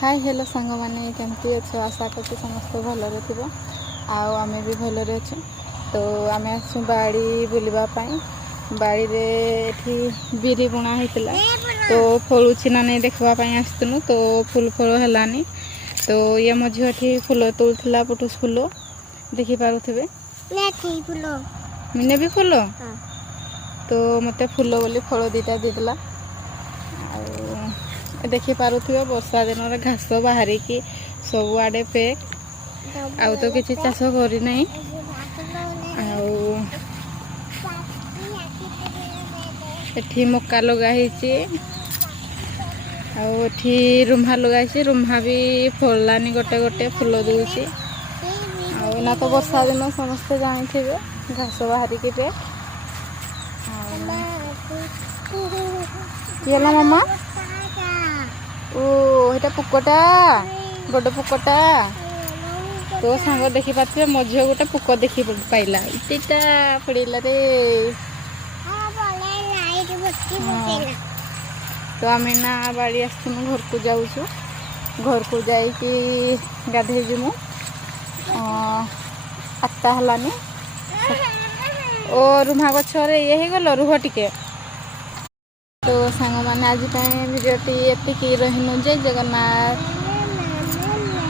Hi hello सांग मैंने केमती अच्छे आशा करते समस्त भलरे थी आम भी भलरे अच्छु। तो आम आसु बाड़ी बुलवाई बाड़ी रे बिरी बुणा होता तो फलुची ना नहीं देखापी आसतुनु तो फुल फल है तो ये मो झी फुल तोलला पुटुस फुल देखी पारे मुझे भी फुल तो मत फुल बोली फल दीटा देदेला देखी पारे वर्षा दिन घास बाहर की सब आड़े पेक आउ तो किसी चाष करना एठी मक्का लगाई आठी रुम्हा लगाई रुम्हा भी फललानी गोटे गोटे फुल दूसरी आना तो वर्षा दिन समस्ते जानी घास बाहर की पेक किए मामा ओ हेटा पुकटा बड़ पुकटा तो सांग देखी पारे मो झील गोटे पुक देखी पाइला इटा पड़ेगा रे तो आम ना बाड़ी आसनु घर को जाऊँ घर को जाकि गाधे जीमु 8टा हलानी ओ रुम्हा गछरे ये गल रुह टिके तो सांग मैंने आज भिडियोटी एतिक रहीनु जय जगन्नाथ।